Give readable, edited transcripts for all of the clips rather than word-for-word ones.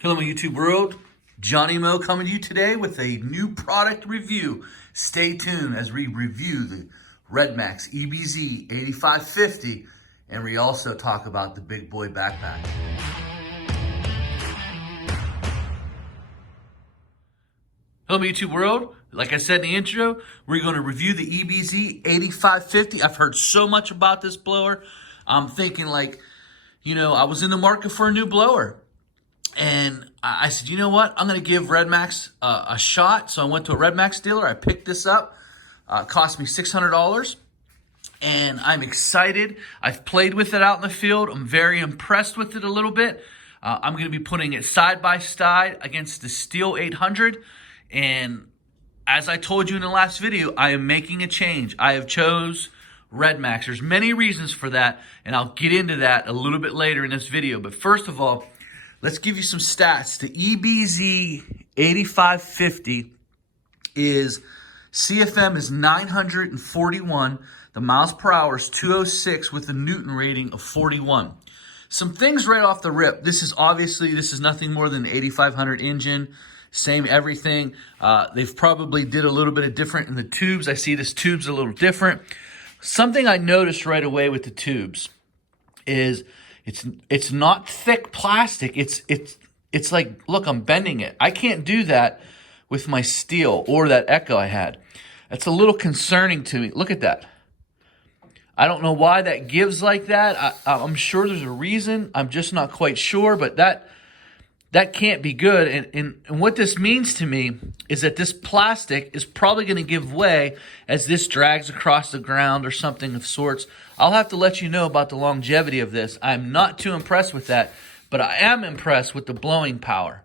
Hello, my YouTube world. Johnny Mo coming to you today with a new product review. Stay tuned as we review the redmax EBZ 8550, and we also talk about the big boy backpack. Hello, my YouTube world. Like I said in the intro, we're going to review the EBZ 8550. I've heard so much about this blower. I'm thinking I was in the market for a new blower. And I said, you know what? I'm going to give redmax a shot. So I went to a redmax dealer. I picked this up. It cost me $600. And I'm excited. I've played with it out in the field. I'm very impressed with it a little bit. I'm going to be putting it side by side against the stihl 800. And as I told you in the last video, I am making a change. I have chose redmax. There's many reasons for that. And I'll get into that a little bit later in this video. But first of all, let's give you some stats. The EBZ 8550 is CFM is 941. The miles per hour is 206 with a Newton rating of 41. Some things right off the rip. This is nothing more than the 8500 engine. Same everything. They've probably did a little bit of different in the tubes. I see this tube's a little different. Something I noticed right away with the tubes is it's not thick plastic. It's like, look, I'm bending it. I can't do that with my stihl or that Echo I had. That's a little concerning to me. Look at that. I don't know why that gives like that. I'm sure there's a reason. I'm just not quite sure, but that can't be good. And what this means to me is that this plastic is probably going to give way as this drags across the ground or something of sorts. I'll have to let you know about the longevity of this. I'm not too impressed with that, but I am impressed with the blowing power.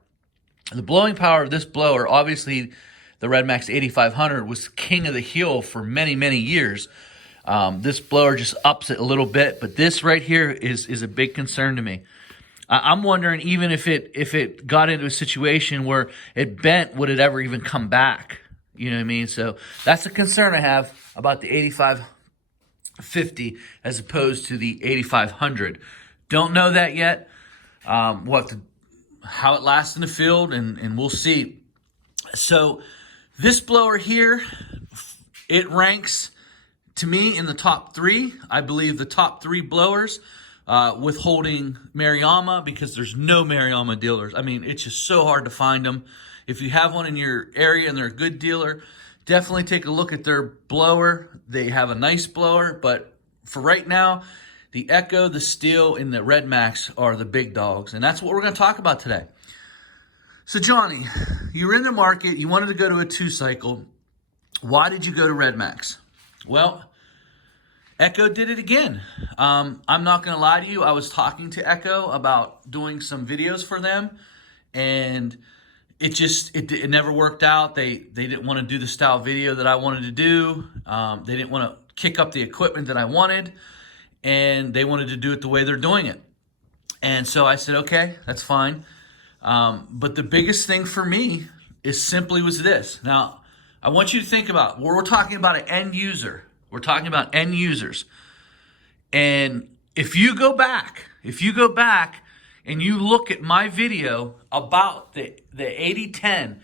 The blowing power of this blower, obviously the redmax 8500 was king of the hill for many, many years. This blower just ups it a little bit, but this right here is a big concern to me. I'm wondering even if it got into a situation where it bent, would it ever even come back? You know what I mean? So that's a concern I have about the 8550 as opposed to the 8500. Don't know that yet. We'll have to, how it lasts in the field, and we'll see. So this blower here, it ranks to me in the top three. I believe the top three blowers, withholding Maruyama, because there's no Maruyama dealers. I mean, it's just so hard to find them. If you have one in your area and they're a good dealer, definitely take a look at their blower. They have a nice blower, but for right now, the Echo, the stihl, and the redmax are the big dogs, and that's what we're going to talk about today. So Johnny, you were in the market, you wanted to go to a 2-cycle. Why did you go to redmax? Well, Echo did it again. I'm not going to lie to you. I was talking to Echo about doing some videos for them, and it never worked out. They didn't want to do the style video that I wanted to do. They didn't want to kick up the equipment that I wanted, and they wanted to do it the way they're doing it. And so I said, okay, that's fine. But the biggest thing for me was this. Now, I want you to think about, we're talking about an end user. We're talking about end users. And if you go back and you look at my video about the 8010,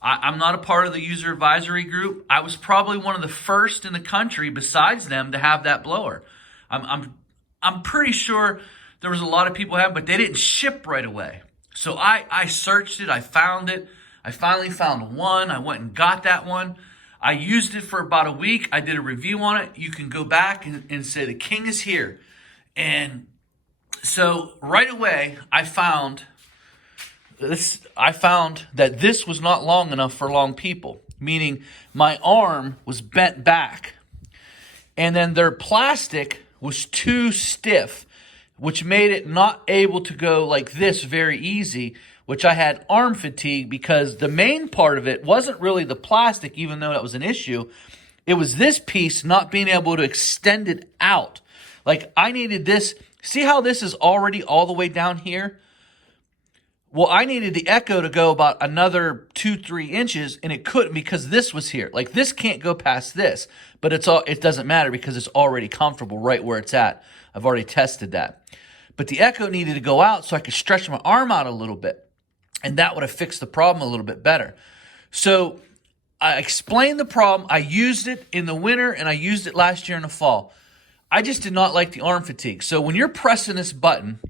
I'm not a part of the user advisory group. I was probably one of the first in the country besides them to have that blower. I'm pretty sure there was a lot of people who have, but they didn't ship right away. So I searched it, I found it. I finally found one. I went and got that one. I used it for about a week. I did a review on it. You can go back and say the king is here. And so right away, I found that this was not long enough for long people, meaning my arm was bent back. And then their plastic was too stiff, which made it not able to go like this very easy, which I had arm fatigue, because the main part of it wasn't really the plastic, even though that was an issue. It was this piece not being able to extend it out. Like, I needed this. See how this is already all the way down here? Well, I needed the Echo to go about another 2-3 inches, and it couldn't because this was here. Like, this can't go past this, but it doesn't matter because it's already comfortable right where it's at. I've already tested that. But the Echo needed to go out so I could stretch my arm out a little bit. and that would have fixed the problem a little bit better. So I explained the problem. I used it in the winter, and I used it last year in the fall. I just did not like the arm fatigue. So when you're pressing this button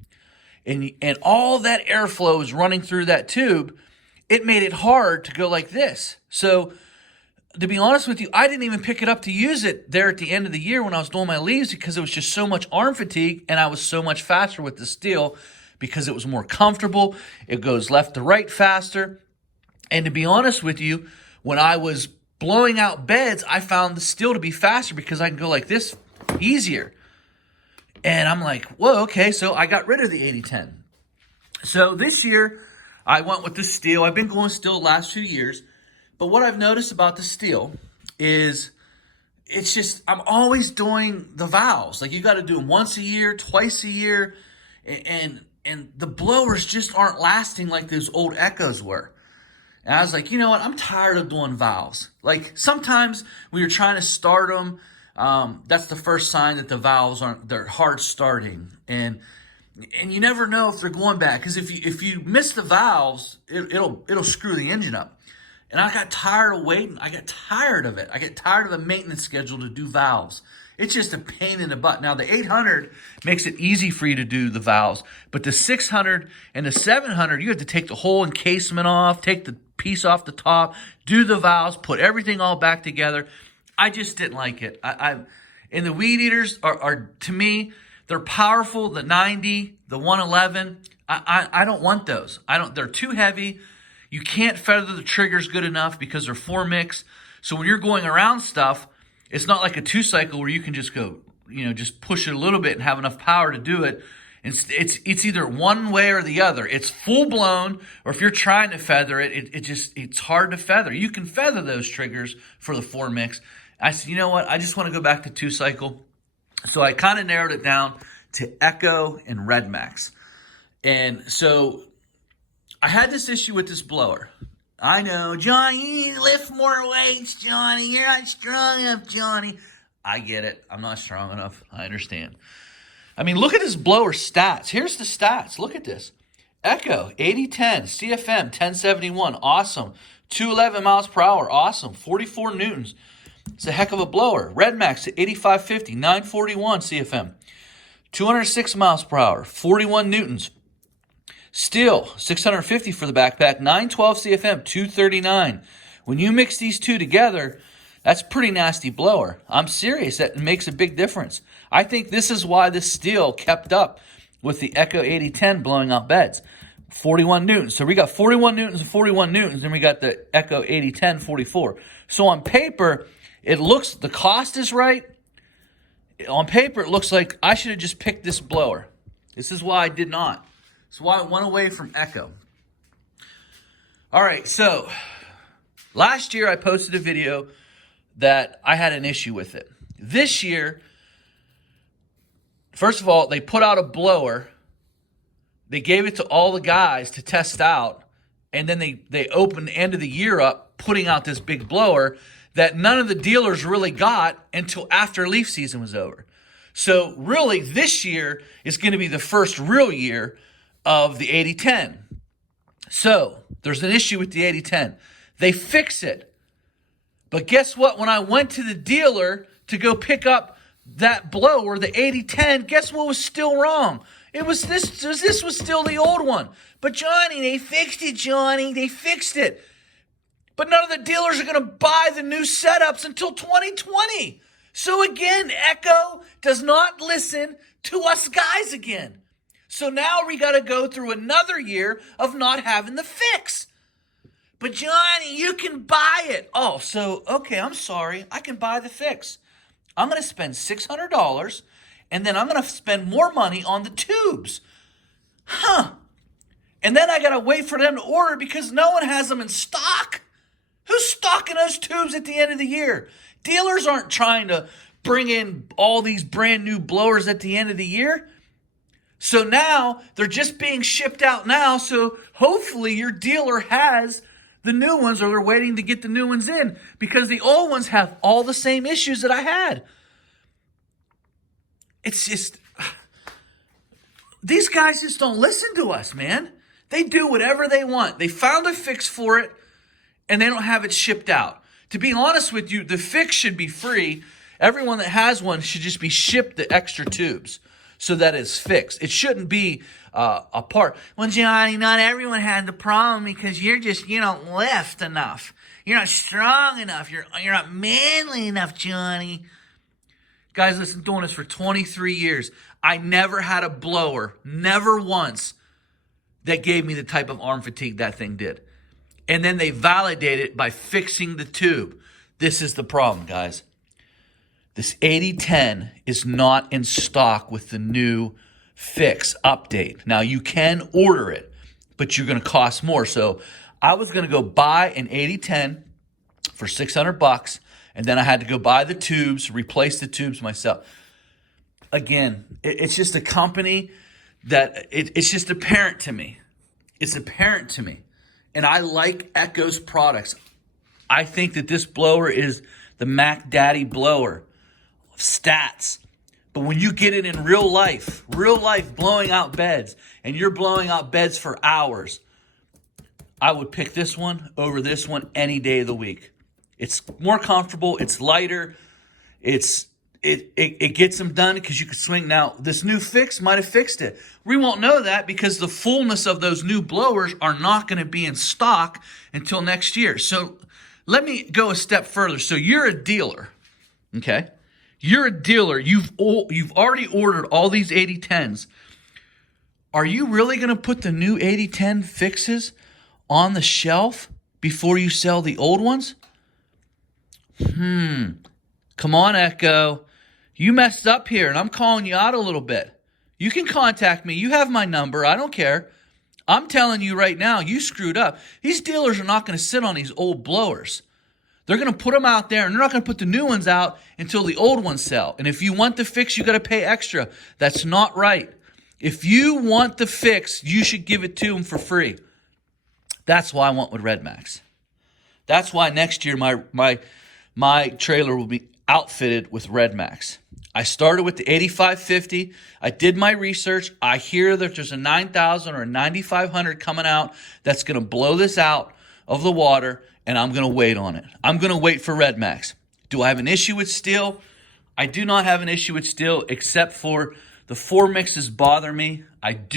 and all that airflow is running through that tube, it made it hard to go like this. So to be honest with you, I didn't even pick it up to use it there at the end of the year when I was doing my leaves, because it was just so much arm fatigue, and I was so much faster with the stihl because it was more comfortable. It goes left to right faster. And to be honest with you, when I was blowing out beds, I found the stihl to be faster because I can go like this easier. And I'm like, whoa, okay, so I got rid of the 80-10. So this year, I went with the stihl. I've been going stihl the last few years. But what I've noticed about the stihl is it's just, I'm always doing the valves. Like, you got to do them once a year, twice a year. And the blowers just aren't lasting like those old Echoes were. And I was like, you know what? I'm tired of doing valves. Like, sometimes when you're trying to start them, that's the first sign that the valves they're hard starting. And you never know if they're going bad, because if you miss the valves, it'll screw the engine up. And I got tired of waiting. I got tired of it. I get tired of the maintenance schedule to do valves. It's just a pain in the butt. Now, the 800 makes it easy for you to do the valves, but the 600 and the 700, you have to take the whole encasement off, take the piece off the top, do the valves, put everything all back together. I just didn't like it. And the weed eaters are to me, they're powerful. The 90, the 111, I don't want those. They're too heavy. You can't feather the triggers good enough because they're 4-mix. So when you're going around stuff, it's not like a 2-cycle where you can just go, just push it a little bit and have enough power to do it. It's either one way or the other. It's full blown, or if you're trying to feather it, it's hard to feather. You can feather those triggers for the 4-mix. I said, you know what? I just want to go back to 2-cycle. So I kind of narrowed it down to Echo and redmax. And so I had this issue with this blower. I know, Johnny, you need to lift more weights, Johnny. You're not strong enough, Johnny. I get it. I'm not strong enough. I understand. I mean, look at this blower stats. Here's the stats. Look at this. Echo, 80-10, CFM, 1071. Awesome. 211 miles per hour. Awesome. 44 newtons. It's a heck of a blower. redmax at 8550, 941 CFM. 206 miles per hour. 41 newtons. Stihl, 650 for the backpack, 912 CFM, 239. When you mix these two together, that's a pretty nasty blower. I'm serious. That makes a big difference. I think this is why this stihl kept up with the Echo 80-10 blowing out beds. 41 newtons. So we got 41 newtons and 41 newtons, and we got the Echo 80-10, 44. So on paper, the cost is right. On paper, it looks like I should have just picked this blower. This is why I did not. That's why I went away from Echo. All right, so last year I posted a video that I had an issue with it. This year, first of all, they put out a blower. They gave it to all the guys to test out, and then they opened the end of the year up putting out this big blower that none of the dealers really got until after leaf season was over. So really, this year is going to be the first real year of the 80-10. So there's an issue with the 80-10. They fix it. But guess what? When I went to the dealer to go pick up that blower, the 80-10, guess what was still wrong? This was still the old one. But Johnny, they fixed it, Johnny. They fixed it. But none of the dealers are going to buy the new setups until 2020. So again, Echo does not listen to us guys again. So now we got to go through another year of not having the fix. But Johnny, you can buy it. Oh, so, okay, I'm sorry. I can buy the fix. I'm going to spend $600, and then I'm going to spend more money on the tubes. And then I got to wait for them to order because no one has them in stock. Who's stocking those tubes at the end of the year? Dealers aren't trying to bring in all these brand new blowers at the end of the year. So now they're just being shipped out now. So hopefully your dealer has the new ones, or they're waiting to get the new ones in, because the old ones have all the same issues that I had. It's just, these guys just don't listen to us, man. They do whatever they want. They found a fix for it, and they don't have it shipped out. To be honest with you, the fix should be free. Everyone that has one should just be shipped the extra tubes so that it's fixed. It shouldn't be a part. Well, Johnny, not everyone had the problem because you don't lift enough. You're not strong enough. You're not manly enough, Johnny. Guys, listen, doing this for 23 years. I never had a blower, never once, that gave me the type of arm fatigue that thing did. And then they validate it by fixing the tube. This is the problem, guys. This 8010 is not in stock with the new fix update. Now, you can order it, but you're going to cost more. So I was going to go buy an 8010 for $600, and then I had to go buy the tubes, replace the tubes myself. Again, it's just a company that it's just apparent to me. It's apparent to me. And I like Echo's products. I think that this blower is the Mac Daddy blower of stats. But when you get it in real life blowing out beds, and you're blowing out beds for hours, I would pick this one over this one any day of the week. It's more comfortable. It's lighter. It gets them done because you can swing. Now, this new fix might have fixed it. We won't know that because the fullness of those new blowers are not going to be in stock until next year. So let me go a step further. So you're a dealer, okay? You're a dealer. You've already ordered all these 8010s. Are you really going to put the new 8010 fixes on the shelf before you sell the old ones? Come on, Echo. You messed up here, and I'm calling you out a little bit. You can contact me. You have my number. I don't care. I'm telling you right now, you screwed up. These dealers are not going to sit on these old blowers. They're going to put them out there, and they're not going to put the new ones out until the old ones sell. And if you want the fix, you got to pay extra. That's not right. If you want the fix, you should give it to them for free. That's why I went with redmax. That's why next year my trailer will be outfitted with redmax. I started with the 8550. I did my research. I hear that there's a 9000 or a 9500 coming out that's going to blow this out of the water, and I'm going to wait on it. I'm going to wait for redmax. Do I have an issue with stihl? I do not have an issue with stihl, except for the 4 mixes bother me. I just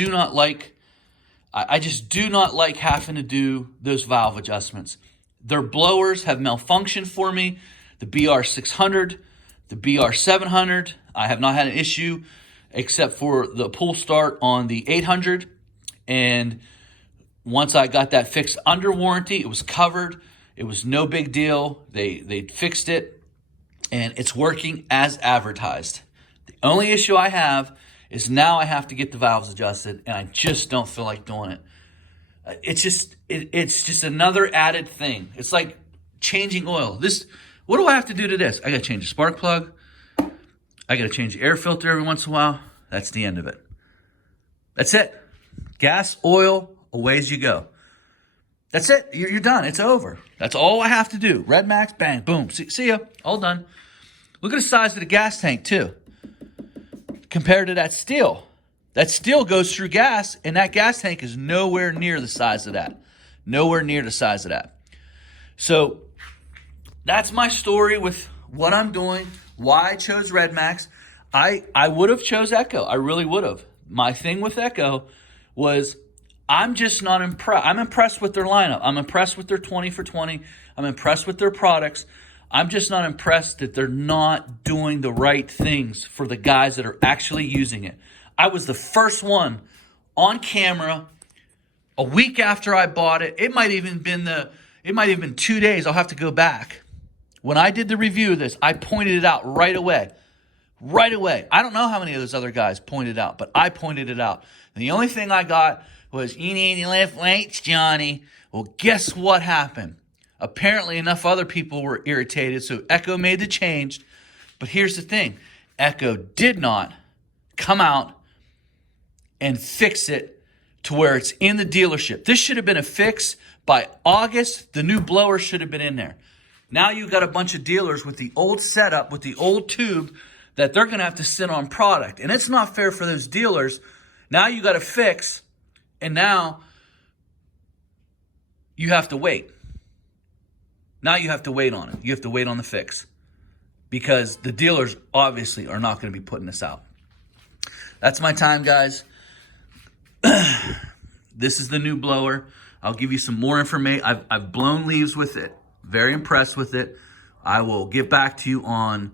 do not like having to do those valve adjustments. Their blowers have malfunctioned for me. The BR600, the BR700, I have not had an issue except for the pull start on the 800. And once I got that fixed under warranty, it was covered. It was no big deal. They fixed it, and it's working as advertised. The only issue I have is now I have to get the valves adjusted, and I just don't feel like doing it. It's just another added thing. It's like changing oil. What do I have to do to this? I got to change the spark plug. I got to change the air filter every once in a while. That's the end of it. That's it. Gas, oil, away as you go. That's it. You're done. It's over. That's all I have to do. Redmax, bang, boom. See ya. All done. Look at the size of the gas tank, too, compared to that stihl. That stihl goes through gas, and that gas tank is nowhere near the size of that. Nowhere near the size of that. So that's my story with what I'm doing, why I chose redmax. I would have chose Echo. I really would have. My thing with Echo was I'm just not impressed. I'm impressed with their lineup. I'm impressed with their 20 for 20. I'm impressed with their products. I'm just not impressed that they're not doing the right things for the guys that are actually using it. I was the first one on camera a week after I bought it. It might have been 2 days. I'll have to go back. When I did the review of this, I pointed it out right away. Right away. I don't know how many of those other guys pointed it out, but I pointed it out. And the only thing I got was, you need to lift weights, Johnny. Well, guess what happened? Apparently enough other people were irritated, so Echo made the change. But here's the thing. Echo did not come out and fix it to where it's in the dealership. This should have been a fix by August. The new blower should have been in there. Now you got a bunch of dealers with the old setup, with the old tube, that they're going to have to sit on product. And it's not fair for those dealers. Now you got to fix, and now you have to wait. Now you have to wait on it. You have to wait on the fix because the dealers obviously are not going to be putting this out. That's my time, guys. This is the new blower. I'll give you some more information. I've blown leaves with it. Very impressed with it. I will get back to you on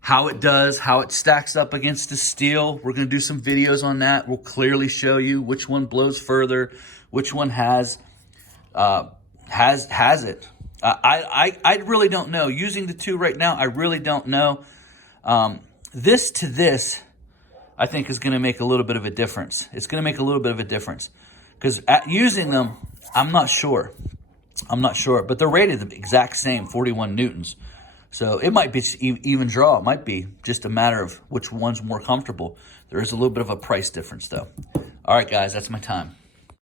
how it does, how it stacks up against the stihl. We're going to do some videos on that. We'll clearly show you which one blows further, which one has it. I really don't know. Using the two right now, I really don't know. This to this, I think is going to make a little bit of a difference. It's going to make a little bit of a difference because using them, I'm not sure. But they're rated the exact same, 41 newtons. So it might be even draw. It might be just a matter of which one's more comfortable. There is a little bit of a price difference though. All right, guys, that's my time.